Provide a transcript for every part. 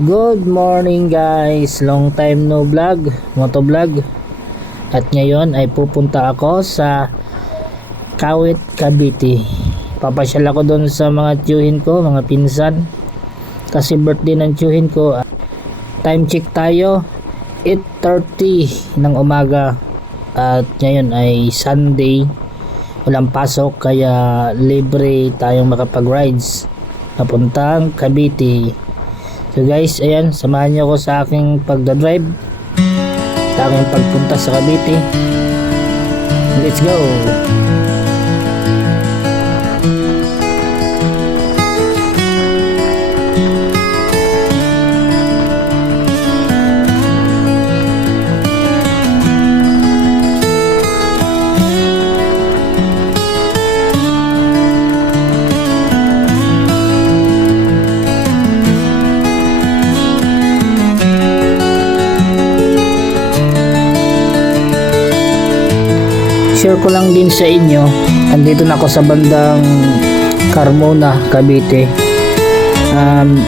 Good morning guys, long time no vlog, motovlog. At ngayon ay pupunta ako sa Kawit, Cavite. Papasyal ako doon sa mga tiyuhin ko, mga pinsan. Kasi birthday ng tiyuhin ko. Time check tayo, 8:30 ng umaga. At ngayon ay Sunday, walang pasok kaya libre tayong makapag-rides papuntang Cavite. So guys, ayan, samahan niyo ako sa aking pagdadrive, sa aking pagpunta sa Cavite. Let's go! Share ko lang din sa inyo, andito na ako sa bandang Carmona, Cavite.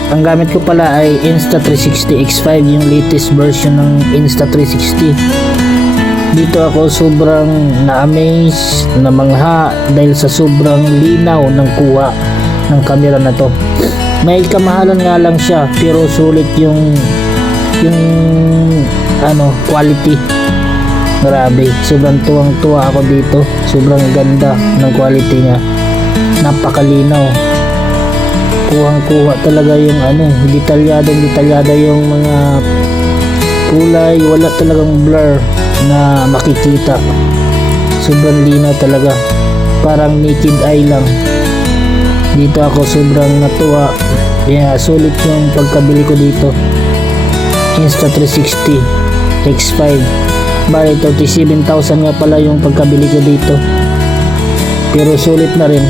Ang gamit ko pala ay Insta360 X5, yung latest version ng Insta360. Dito ako sobrang na-amaze, namangha dahil sa sobrang linaw ng kuha ng camera na to. May kamahalan nga lang siya pero sulit yung quality. Grabe, sobrang tuwang-tuwa ako dito. Sobrang ganda ng quality niya. Napakalinaw. Kuhang-kuha talaga yung detalyada yung mga kulay. Wala talagang blur na makikita. Sobrang linaw talaga. Parang naked eye lang. Dito ako sobrang natuwa. Kaya sulit yung pagkabili ko dito. Insta360 X5. Bali 37,000 nga pala yung pagkabili ko dito, pero sulit na rin.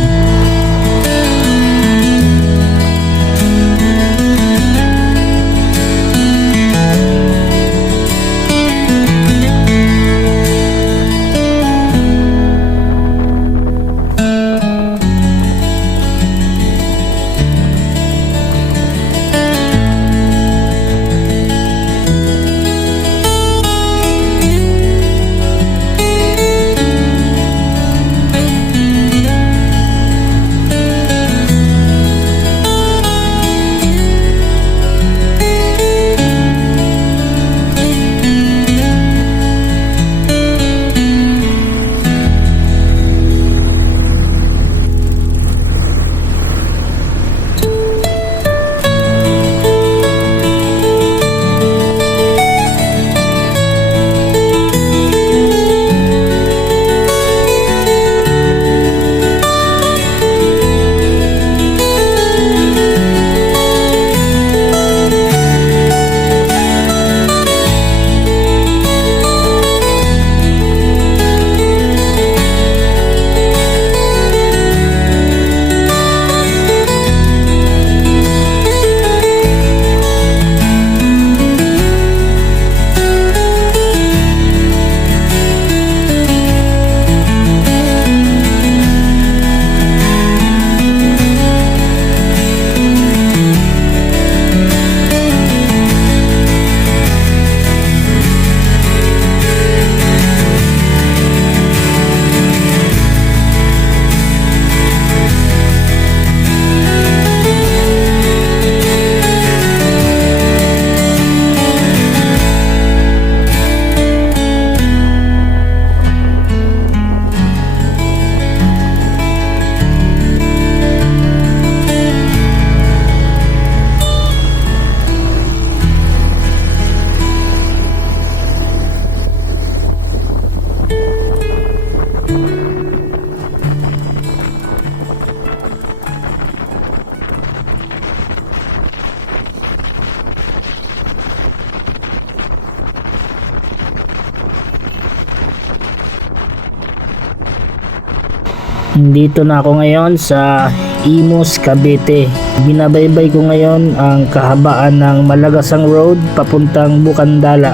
Dito na ako ngayon sa Imus, Cavite. Binabaybay ko ngayon ang kahabaan ng Malagasang Road papuntang Bukandala.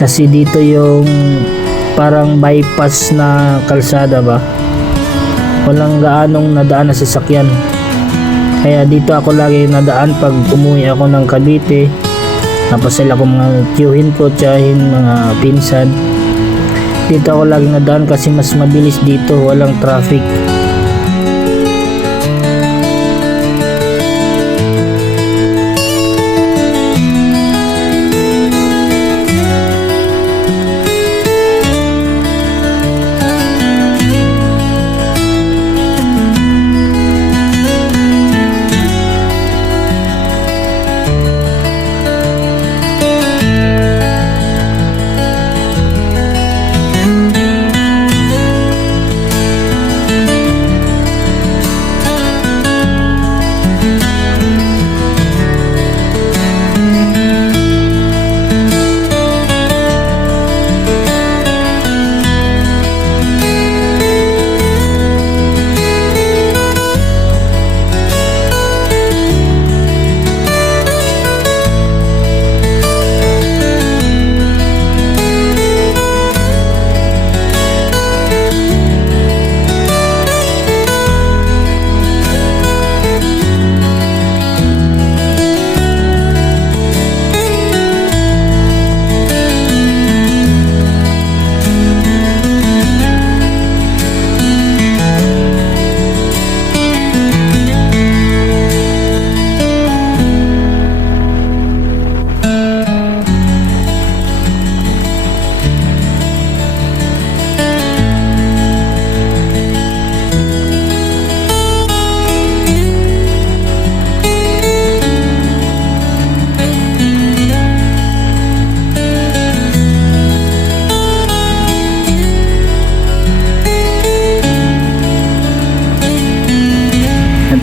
Kasi dito yung parang bypass na kalsada ba. Walang gaanong nadaan na sasakyan. Kaya dito ako lagi nadaan pag umuwi ako ng Cavite. Napasala ko mga tiyuhin ko, tiyahin, mga pinsan. Dito ako lagi nadaan kasi mas mabilis dito, walang traffic.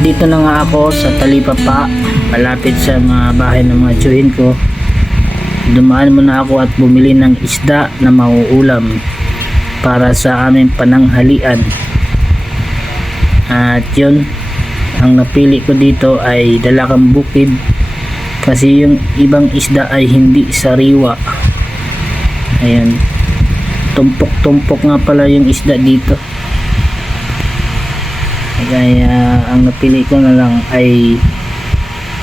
Dito na nga ako sa Talipapa, malapit sa mga bahay ng mga tiyuhin ko. Dumaan muna ako at bumili ng isda na mauulam para sa aming pananghalian. At yun, ang napili ko dito ay Dalagang Bukid kasi yung ibang isda ay hindi sariwa. Ayan, tumpok-tumpok nga pala yung isda dito. Kaya ang napili ko na lang ay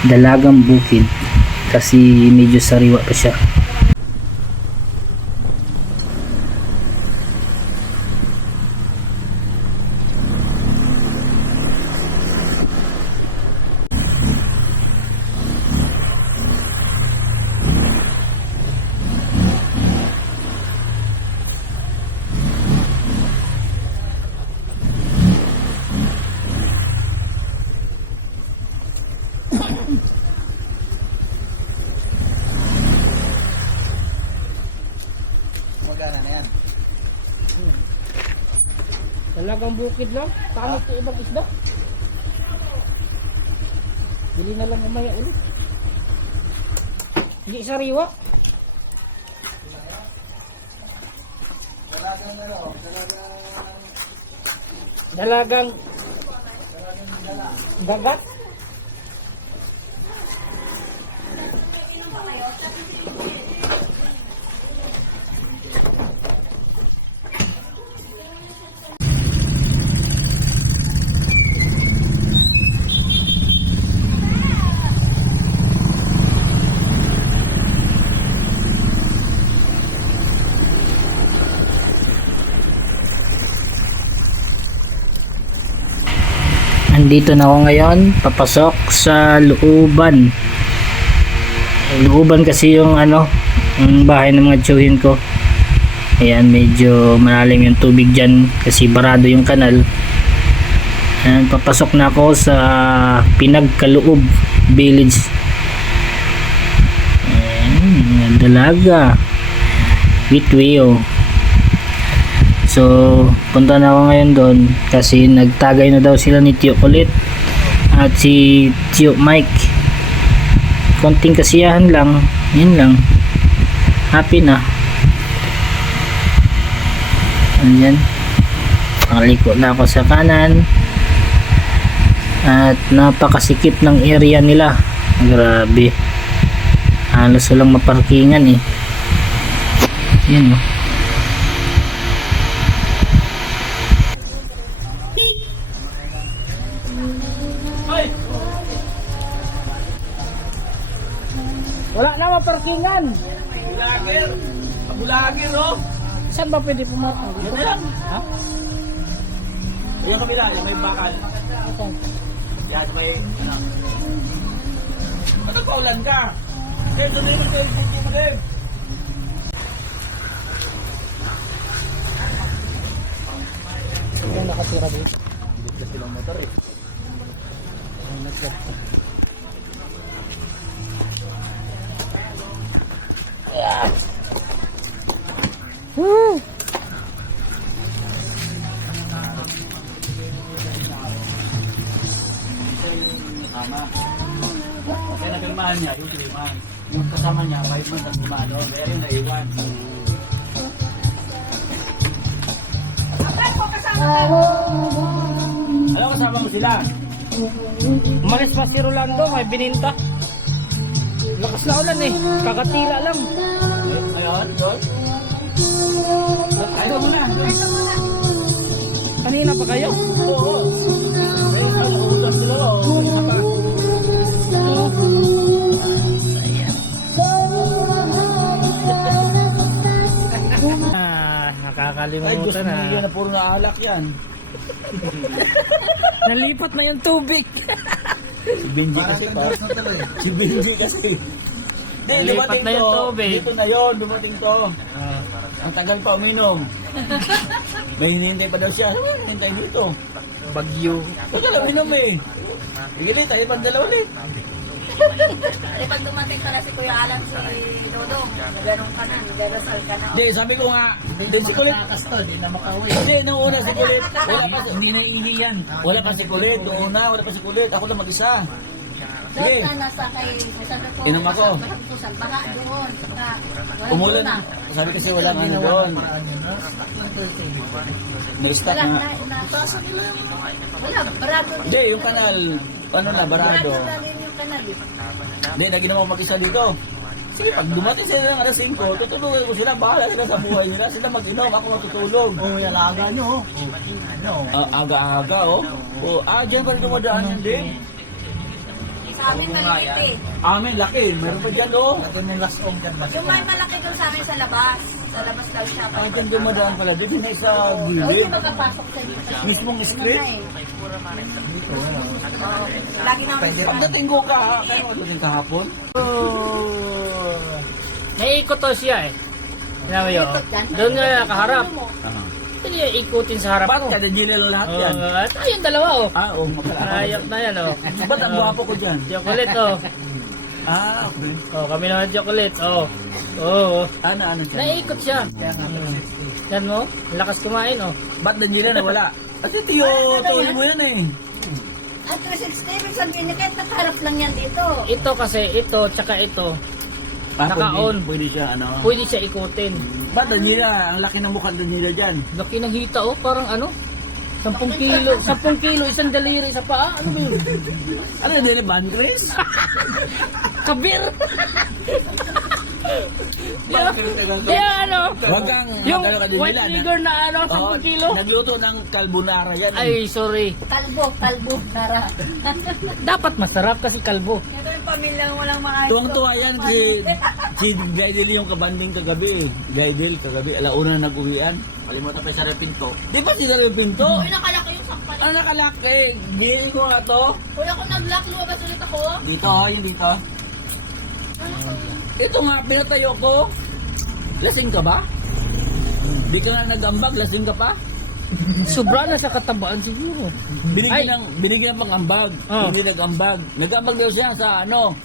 Dalagang Bukid kasi medyo sariwa pa siya. Magana na yan. Dalagang Bukid lang, tanong sa ibang isda. Bili na lang umaya ulit. Hindi sariwa. Dalagang Dalagang dagat. Andito na ako ngayon, papasok sa looban. Looban kasi yung ang bahay ng mga tiyuhin ko. Ayan, medyo malalim yung tubig dyan kasi barado yung kanal. Ayan, papasok na ako sa Pinagkaloob Village. Ayan, dalaga. Witweo. So, punta na ako ngayon doon kasi nagtagay na daw sila ni Tio Kulit at si Tio Mike. Konting kasiyahan lang, yun lang. Happy na. Ayan. Nakaliko na ako sa kanan. At napakasikip ng area nila. Grabe. Halos walang maparkingan eh. Yan o. Wala naman parkingan. Bulagir. Bulagir, oh. Saan ba pwede pumatong? Yan na lang. Ha? Yung kabila, yung may bakal. Ito. Yan, may, ano. Ano paulan ka? Dave, doon yung hindi mo, Dave. Yung nakatira dito. Hindi ka silang motor eh. Woo! Tama. Kaya nagirmahan niya, yung 3 months. Yung kasama niya, 5 months ang gumano. Kaya rin naiwan. Alam kasama mo sila? Umalis pa si Rolando, may bininta. Lakas na ulan eh. Kakatira lang. Ngayon, doon? Ay, doon muna. Kanina pa kayo? Oo. May ulan sila, oh. May sapa. Ay, Nakakalimutan gusto na. nila na puro na alak yan. Nalipat na yung tubig. Si Benji kasi ba? Si Benji kasi. Di, Nalipat dumating na yung to. tubig. Dito na yon, dumating to. Ang tagal pa uminom. May hinihintay pa daw siya. Ano ba hinihintay dito? Bagyo. Tagal lang uminom eh. Higili, tayo pa dalawa ulit. Eh, pag dumating pala si Kuya Alan, si Dodong, ganun ka na, nagdarasal ka na. Di, sabi ko nga, di si Kulit. Hindi na makauwi. Hindi, nung una si Kulit. Hindi na ihiyan. Wala pa si Kulit. Noong una, wala pa si Kulit. Ako lang mag-isa. Doon Sige. ka nasa kay, sabi ko, Inom ako. Masagpusan, baka doon, saka, walang Umulan. tuna. Sabi kasi wala ano doon. May-stock Wala, nga. wala, barado din. Hindi, yung kanal, ano na, barado. Barado na din yung kanal. Hindi, naginawa ko mag-isa dito. Sige, pag dumating sila ng alas 5, tutulungan ko sila. Bahala sila sa buhay nila. Sila mag-inom, ako matutulog. Oh, alaga nyo. No. Aga-aga, oh. Dyan pa rin dumadaan yan din. Sa amin maliit eh. Amin, laki. Meron pa dyan, oh. Lagay mo yung last home dyan. Yung may malaki doon sa amin sa labas. Sa labas daw siya. Dyan dumadaan pala. Dyan na sa O, hindi gilid. makapasok sa dito. Mismong street? Lagi na Pagdating ko ka, kaya mo dating kahapon? Naiikot to siya eh. Sinabi yun. Doon nga nakaharap. Pwede niya ikutin sa harap Ba't ko. kada general lahat Oh, yan? at ayun dalawa oh. Oo, makala. Ayok na yan oh. Ba't ang gwapo ko dyan? Chocolate oh. Okay. Oh, kami naman chocolate. Oh. Oh. Ano dyan? Naiikot siya. Yan mo, lakas kumain oh. Ba't Daniela na wala? Kasi tiyo, tuloy mo yan eh. At 360, ibig sabihin niya, kahit nakaharap lang yan dito. Ito kasi, ito, tsaka ito. Naka-on. Pwede siya, ano? Pwede siya ikutin. Ba't Daniela? Ang laki ng mukha ng Daniela dyan. Laki ng hita oh, parang ano? 10 kilo, 10 kilo, isang daliri sa paa. Ano ba yun? Ano Daniela? Bandres? Kabir! Kaya ano? Wag kang Yung magano ka white Daniela. figure na ano, 10 Oo, kilo. Nagluto ng carbonara yan. eh. Ay, sorry. Kalbo, nara. Dapat masarap kasi kalbo. Ito yung pamilya walang mga Tuwang-tuwa yan si Gaidel yung kabanding kagabi. Gaidel kagabi, alauna nag-uwian. Kalimutan pa sa pinto. Di ba sila yung pinto? Uy, nakalaki yung sakpan. Ano nakalaki? Bili ko nga to. Uy, ako nag-lock, lumabas ulit ako. Dito, yung dito. Ito nga, pinatayo ko. Lasing ka ba? Di ka nga nag-ambag, lasing ka pa? Sobra na sa katabaan siguro. Ay. Binigyan ng pang-ambag. Oh. Hindi nag-ambag. Nag-ambag daw siya sa ano,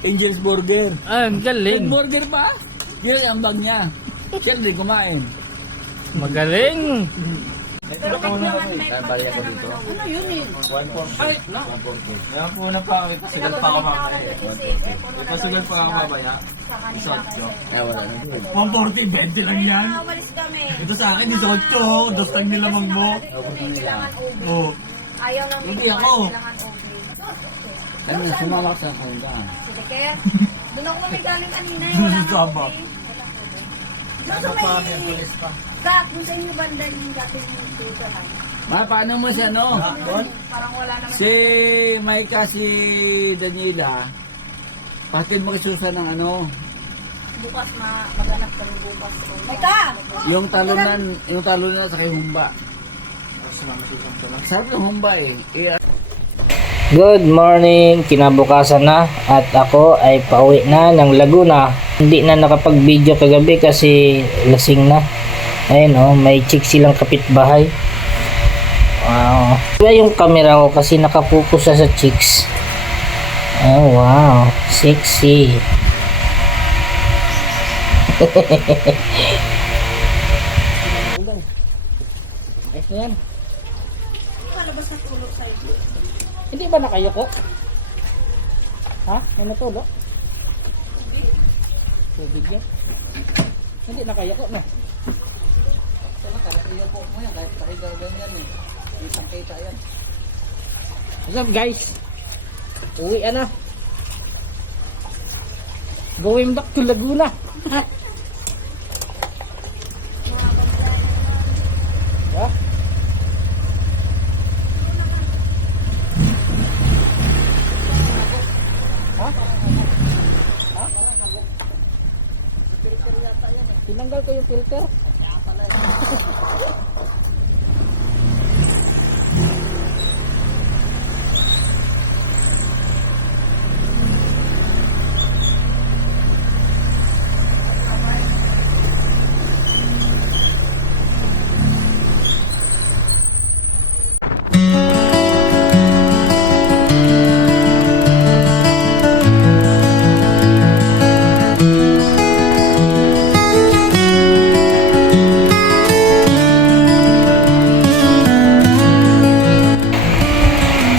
Angel's Burger. Ah, ang galing. Burger pa? Yun ang ambag niya. Siya din kumain. Magaling. Balik ako dito. Ano yun eh? 1.4. Ay, no. Kaya po na pa, may pasigal pa ako mamaya. May pasigal pa ako mamaya. Eh, wala na doon. 140, 20 lang yan. Umalis kami. Ito sa akin, 18. Dos lang nila magmo. Kailangan ubi. Oh. Ayaw ng Hindi video, ako. kailangan ubi. Ano, sumama ka sa kanda. Sige, kaya doon ako kami galing kanina eh. Wala nang Sama. ubi. Doon sa may... Kak, doon sa inyo banda yung dati yung tutoran. Paano mo siya, no? Parang wala naman. Si Maika, si Daniela, Patid mo kay Susan ng ano, Bukas maganap kami bukas. Teka! yung talunan sa kay Humba. Sarap ng Humba eh. Good morning, kinabukasan na at ako ay pauwi na ng Laguna. Hindi na nakapag-video kagabi kasi lasing na. Ayun oh, may chick silang kapitbahay. Wow. Iba yung camera ko kasi nakapokus sa chicks. Oh wow, sexy. Ayos na yan. Hindi ba nakayoko? Ha? May natulog? Tubig yan? Hindi nakayoko na. What's up guys? Uwi na. Going back to Laguna. Yeah. Tinanggal ko yung filter.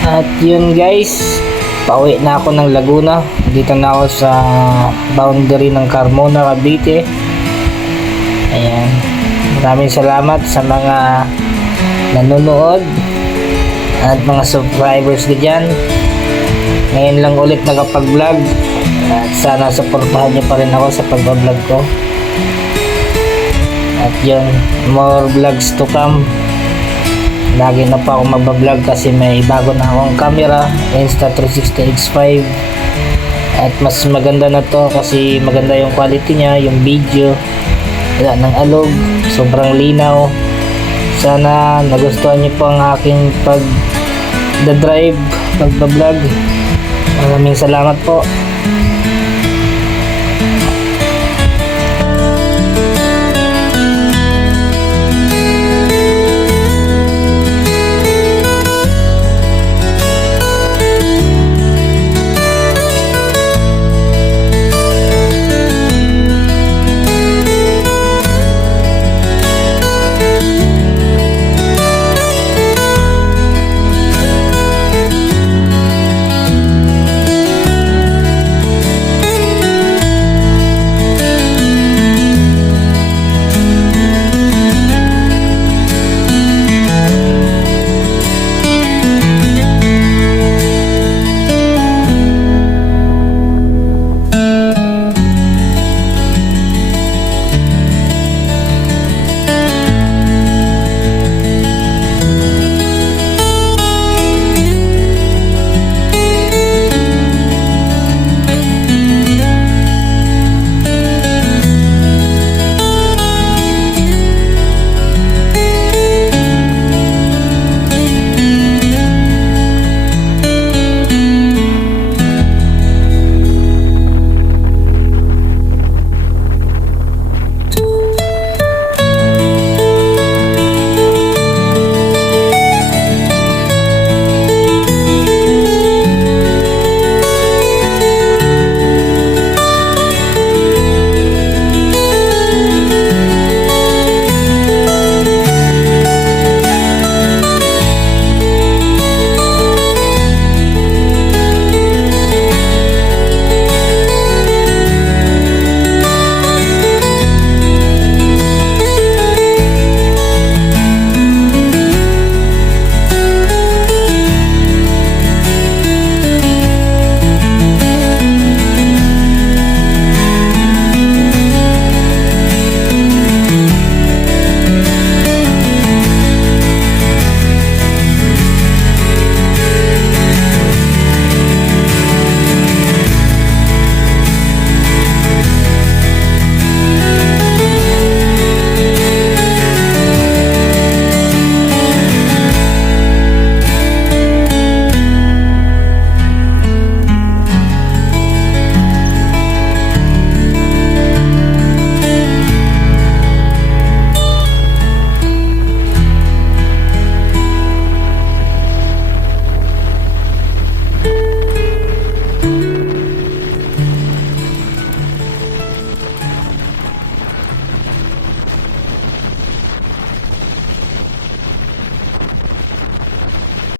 At yun guys, pauwi na ako ng Laguna. Dito na ako sa boundary ng Carmona, Cavite. Ayan. Maraming salamat sa mga nanonood at mga subscribers ko dyan. Ngayon lang ulit nakapag-vlog. At sana supportahan nyo pa rin ako sa pag-vlog ko. At yun, more vlogs to come. Lagi na pa ako magbablog kasi may bago na akong camera, Insta360 X5. At mas maganda na to kasi maganda yung quality niya, yung video. Wala ng alog, sobrang linaw. Sana nagustuhan niyo po ang aking pag-drive, pagbablog. Maraming salamat po.